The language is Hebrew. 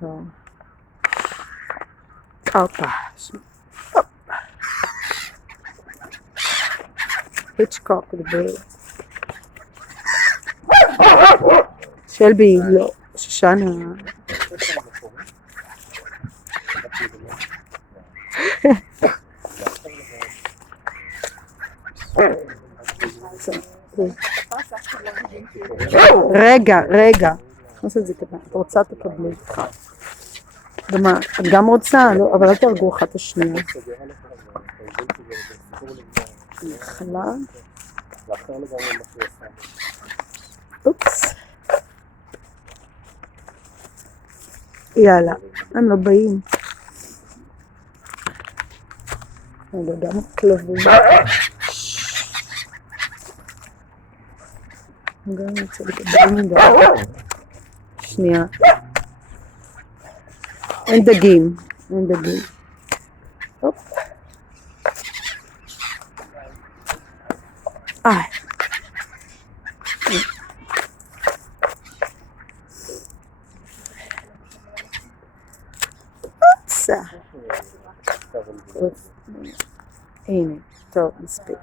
טוב. הופה. היצ'קוק, שלבי, לא, שושנה. רגע, את רוצה תקבלי. את גם רוצה, לא, אבל אל תרגו אחת השנייה. חלה. אופס. יאללה, הם לא באים. גם כלבים. גם יוצא לקבל מדי. שנייה. אין דגים. הופ. אופסה. הנה, טוב, מספיק.